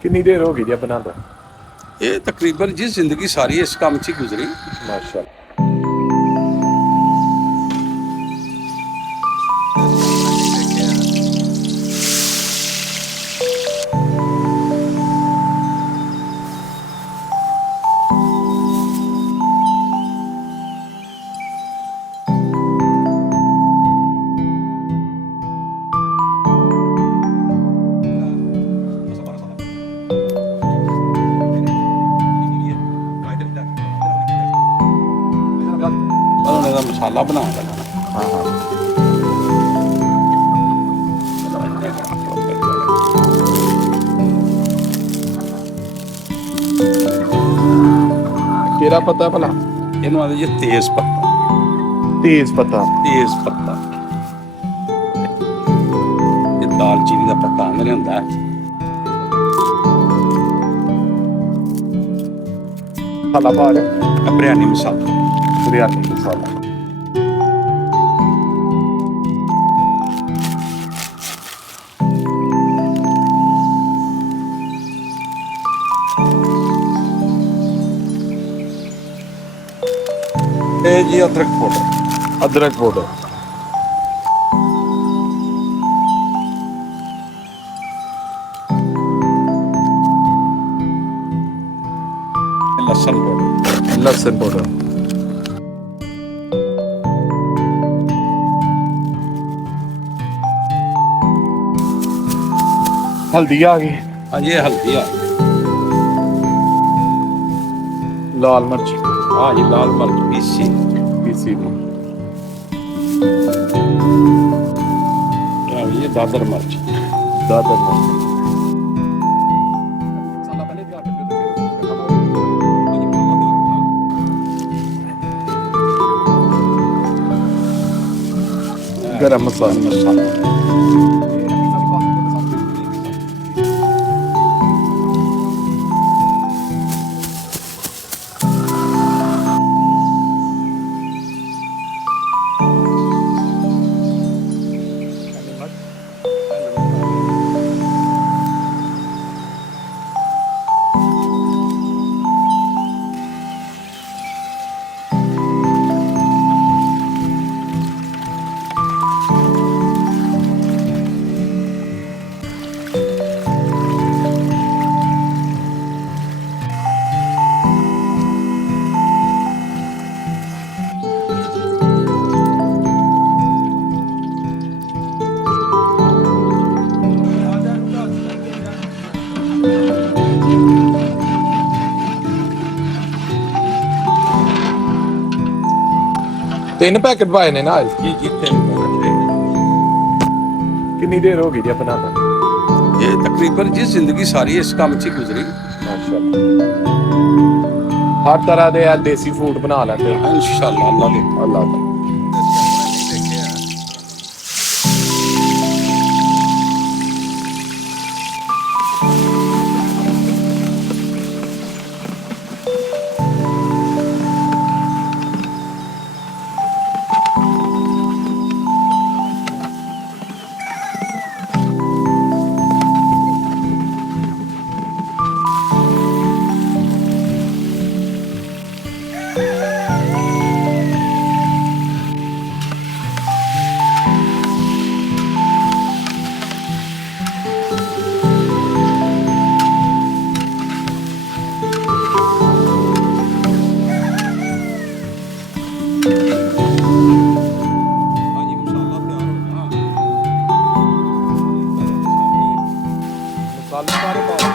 कितनी देर होगी जब बनाता? ये तकरीबन जी जिंदगी सारी इस काम से गुजरी। माशाल्लाह। उन्होंने तो मसाला बनाया था। हाँ हाँ। केरा पता है भला? इन्हों आते जी तेज पत्ता। तेज पत्ता। तेज पत्ता ये दालचीनी का पत्ता अंदर होंदा है। मसाला पा रहे? बिरयानी मसाला। बिरयानी मसाला। ये जी अदरक पाउडर। अदरक पाउडर। लहसुन पाउडर। लहसुन पाउडर। हल्दी आ गई। हाँ ये हल्दी आ गई। लाल मिर्च हाँ ये लाल मिर्च पीसी। पीसी थी। ये दादर मिर्च। दादर मिर्च। गरम मसाला। तीन पैकेट पाए ने नाल। ये जितने भी कितनी देर होगी जब बनाता? ये तकरीबन जी जिंदगी सारी इस काम से गुजरी। माशाल्लाह। हर तरह दे यार देसी फूड बना लेते हैं इंशाल्लाह अल्लाह के। अल्लाह का। हाँ जी मसाला तैयार हो गया। मसाले सारे पाओ।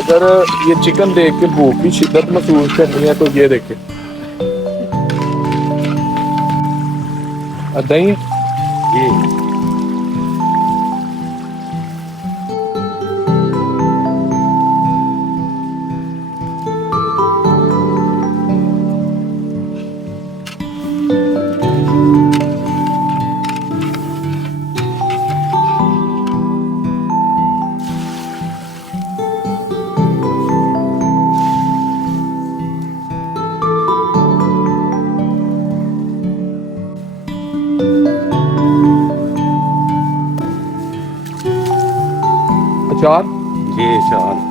अगर ये चिकन देख के भूख की शिद्दत महसूस करनी है तो ये देखे दही ਜੀ ਅਚਾਰ ਜੀ ਸ਼ਾਨ